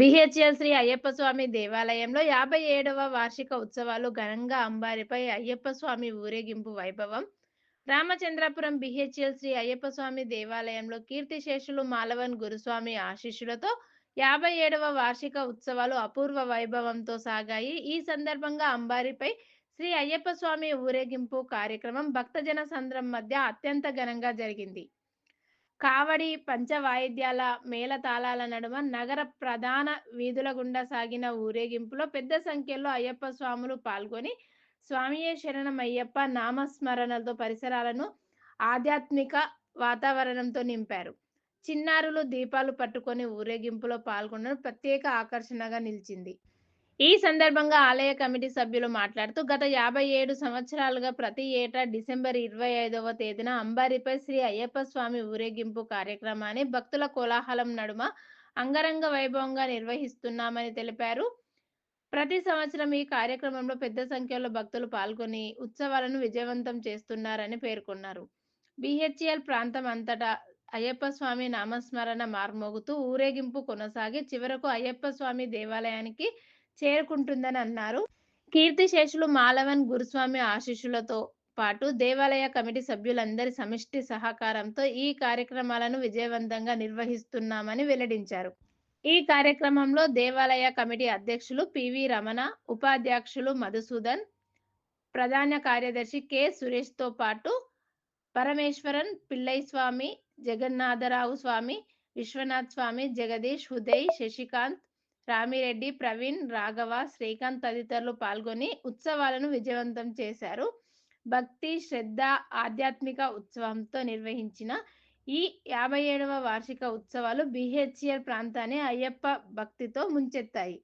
BHEL Shri Ayyappa స్వామి దేవాలయంలో 57వ వార్షిక ఉత్సవాలు ఘనంగా అంబారిపై అయ్యప్ప స్వామి ఊరేగింపు వైభవం. రామచంద్రాపురం బిహెచ్ఎల్ శ్రీ అయ్యప్ప స్వామి దేవాలయంలో కీర్తిశేషులు మాలవన్ గురుస్వామి ఆశీస్సులతో 57వ వార్షిక ఉత్సవాలు అపూర్వ వైభవంతో సాగాయి. ఈ సందర్భంగా అంబారిపై శ్రీ అయ్యప్ప స్వామి ఊరేగింపు కార్యక్రమం భక్తజన సంద్రం మధ్య అత్యంత ఘనంగా జరిగింది. కావడి, పంచవాయిద్యాల మేళతాళాల నడుమ నగర ప్రధాన వీధుల గుండా సాగిన ఊరేగింపులో పెద్ద సంఖ్యలో అయ్యప్ప స్వాములు పాల్గొని స్వామియే శరణమయ్యప్ప నామస్మరణలతో పరిసరాలను ఆధ్యాత్మిక వాతావరణంతో నింపారు. చిన్నారులు దీపాలు పట్టుకొని ఊరేగింపులో పాల్గొనడం ప్రత్యేక ఆకర్షణగా నిలిచింది. ఈ సందర్భంగా ఆలయ కమిటీ సభ్యులు మాట్లాడుతూ గత 57 సంవత్సరాలుగా ప్రతి ఏటా డిసెంబర్ 25వ తేదీన అంబారిపై శ్రీ అయ్యప్ప స్వామి ఊరేగింపు కార్యక్రమాన్ని భక్తుల కోలాహలం నడుమ అంగరంగ వైభవంగా నిర్వహిస్తున్నామని తెలిపారు. ప్రతి సంవత్సరం ఈ కార్యక్రమంలో పెద్ద సంఖ్యలో భక్తులు పాల్గొని ఉత్సవాలను విజయవంతం చేస్తున్నారని పేర్కొన్నారు. బిహెచ్ఎల్ ప్రాంతం అంతటా అయ్యప్ప స్వామి నామస్మరణ మార్మోగుతూ ఊరేగింపు కొనసాగి చివరకు అయ్యప్ప స్వామి దేవాలయానికి చేరుకుంటుందని అన్నారు. కీర్తిశేషులు మాలవన్ గురుస్వామి ఆశీస్సులతో పాటు దేవాలయ కమిటీ సభ్యులందరి సమిష్టి సహకారంతో ఈ కార్యక్రమాలను విజయవంతంగా నిర్వహిస్తున్నామని వెల్లడించారు. ఈ కార్యక్రమంలో దేవాలయ కమిటీ అధ్యక్షులు పివి రమణ, ఉపాధ్యక్షులు మధుసూదన్, ప్రధాన కార్యదర్శి కె సురేష్తో పాటు పరమేశ్వరన్, పిల్లై స్వామి, జగన్నాథరావు స్వామి, విశ్వనాథ్ స్వామి, జగదీష్, ఉదయ్, శశికాంత్, రామిరెడ్డి, ప్రవీణ్, రాఘవ, శ్రీకాంత్ తదితరులు పాల్గొని ఉత్సవాలను విజయవంతం చేశారు. భక్తి, శ్రద్ధ, ఆధ్యాత్మిక ఉత్సవంతో నిర్వహించిన ఈ 57వ వార్షిక ఉత్సవాలు బిహెచ్ఎల్ ప్రాంతాన్ని అయ్యప్ప భక్తితో ముంచెత్తాయి.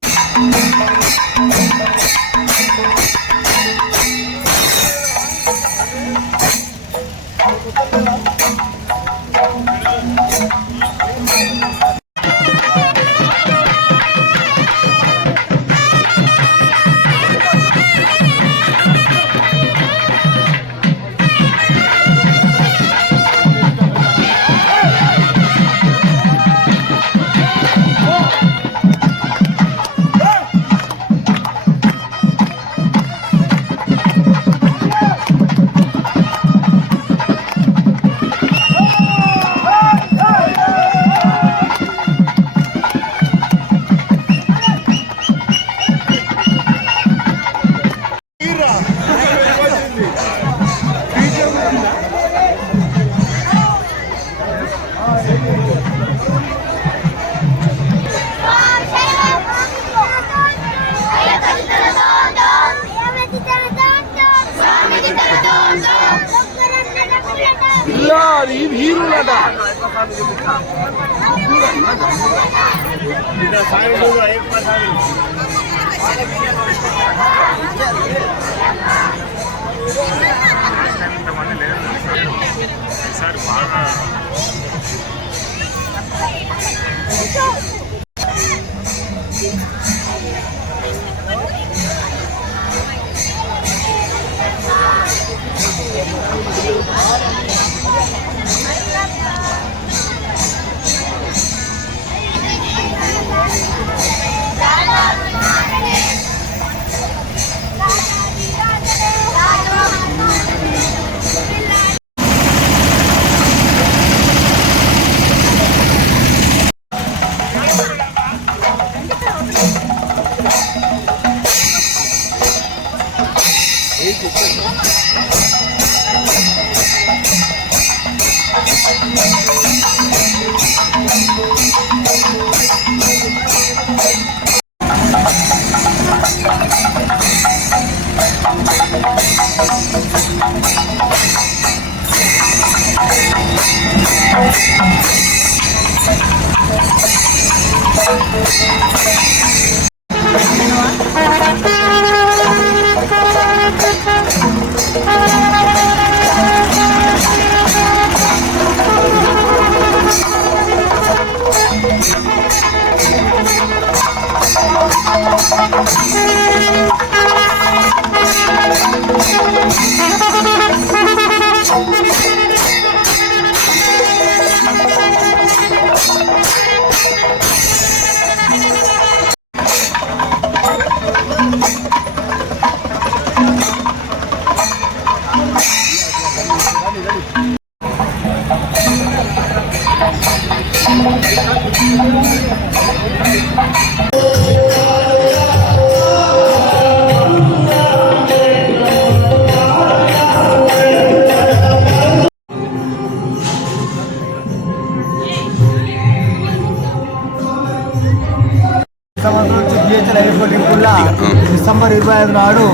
డిసెంబర్ 25 నాడు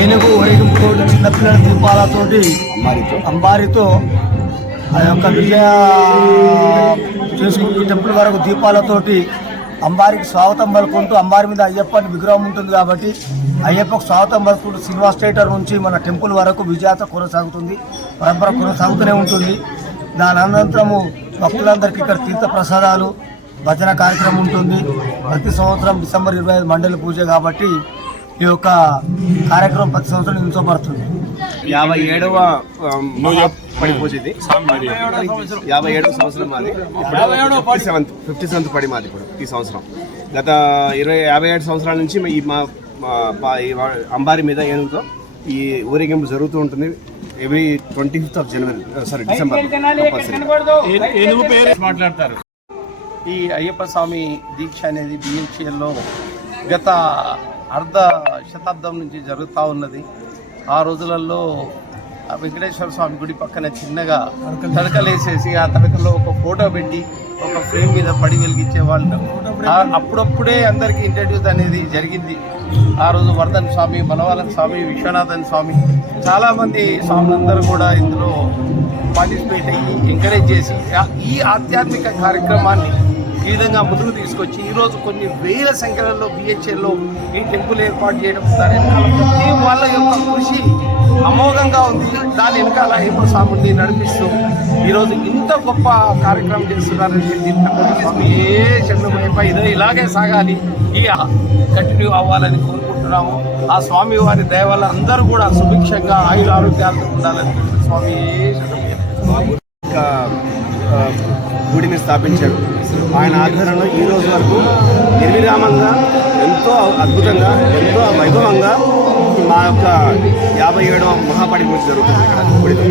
ఏనుగు ఊరేగింపుతో చిన్నపిల్లల దీపాలతోటి అంబారితో ఆ యొక్క విజయ చేసుకుంటూ టెంపుల్ వరకు దీపాలతోటి అంబారికి స్వాగతం పలుకుంటూ అంబారి మీద అయ్యప్పని విగ్రహం ఉంటుంది కాబట్టి అయ్యప్పకు స్వాగతం పలుకుంటూ శ్రీనివాస్ థియేటర్ నుంచి మన టెంపుల్ వరకు విజయాత కొనసాగుతుంది, పరంపర కొనసాగుతూనే ఉంటుంది. దాని అనంతరము భక్తులందరికీ ఇక్కడ తీర్థ ప్రసాదాలు భజన కార్యక్రమం ఉంటుంది. ప్రతి సంవత్సరం డిసెంబర్ 25 మండలి పూజ కాబట్టి ఈ యొక్క కార్యక్రమం ప్రతి సంవత్సరం నిలిచబడుతుంది. 57వ పడి పూజ ఇది. 57వ సంవత్సరం మాది. 57th పడి మాది ఇప్పుడు ఈ సంవత్సరం. గత 57 సంవత్సరాల నుంచి ఈ అంబారి మీద ఏనుగుతో ఈ ఊరేగింపు జరుగుతూ ఉంటుంది. ఎవ్రీ 25th జనవరి డిసెంబర్ మాట్లాడతారు. ఈ అయ్యప్ప స్వామి దీక్ష అనేది బిహెచ్ఎల్లో గత అర్ధ శతాబ్దం నుంచి జరుగుతూ ఉన్నది. ఆ రోజులలో వెంకటేశ్వర స్వామి గుడి పక్కన చిన్నగా తడకలేసేసి ఆ తడకలో ఒక ఫోటో పెట్టి ఒక ఫ్రేమ్ మీద పడి వెలిగించే వాళ్ళు. అప్పుడప్పుడే అందరికీ ఇంట్రడ్యూస్ అనేది జరిగింది. ఆ రోజు వర్ధన్ స్వామి, బలవాలన్ స్వామి, విశ్వనాథన్ స్వామి, చాలామంది స్వాములందరూ కూడా ఇందులో పార్టిసిపేట్ అయ్యి ఎంకరేజ్ చేసి ఈ ఆధ్యాత్మిక కార్యక్రమాన్ని ఈ విధంగా ముందుకు తీసుకొచ్చి ఈరోజు కొన్ని వేల సంఖ్యలలో బిహెచ్ఎల్లో ఈ టెంపుల్ ఏర్పాటు చేయడం, దాని వెనకాల ప్రతి వాళ్ళ యొక్క కృషి అమోఘంగా ఉంది. దాని వెనకాల అయ్యప్ప స్వామిని నడిపిస్తూ ఈరోజు ఇంత గొప్ప కార్యక్రమం చేస్తున్నారంటే దీన్ని ఇదే ఇలాగే సాగాలి, ఈ కంటిన్యూ అవ్వాలని కోరుకుంటున్నాము. ఆ స్వామి వారి దయ వల్ల అందరూ కూడా సుభిక్షంగా ఆయుర ఆరోగ్యాలతో ఉండాలని స్వామి గుడిని స్థాపించాడు. ఆయన ఆధ్వర్యంలో ఈ రోజు వరకు నిర్విరామంగా ఎంతో అద్భుతంగా ఎంతో వైభవంగా మా యొక్క 57వ మహాపడి పూజ జరుగుతుంది ఇక్కడ గుడిలో.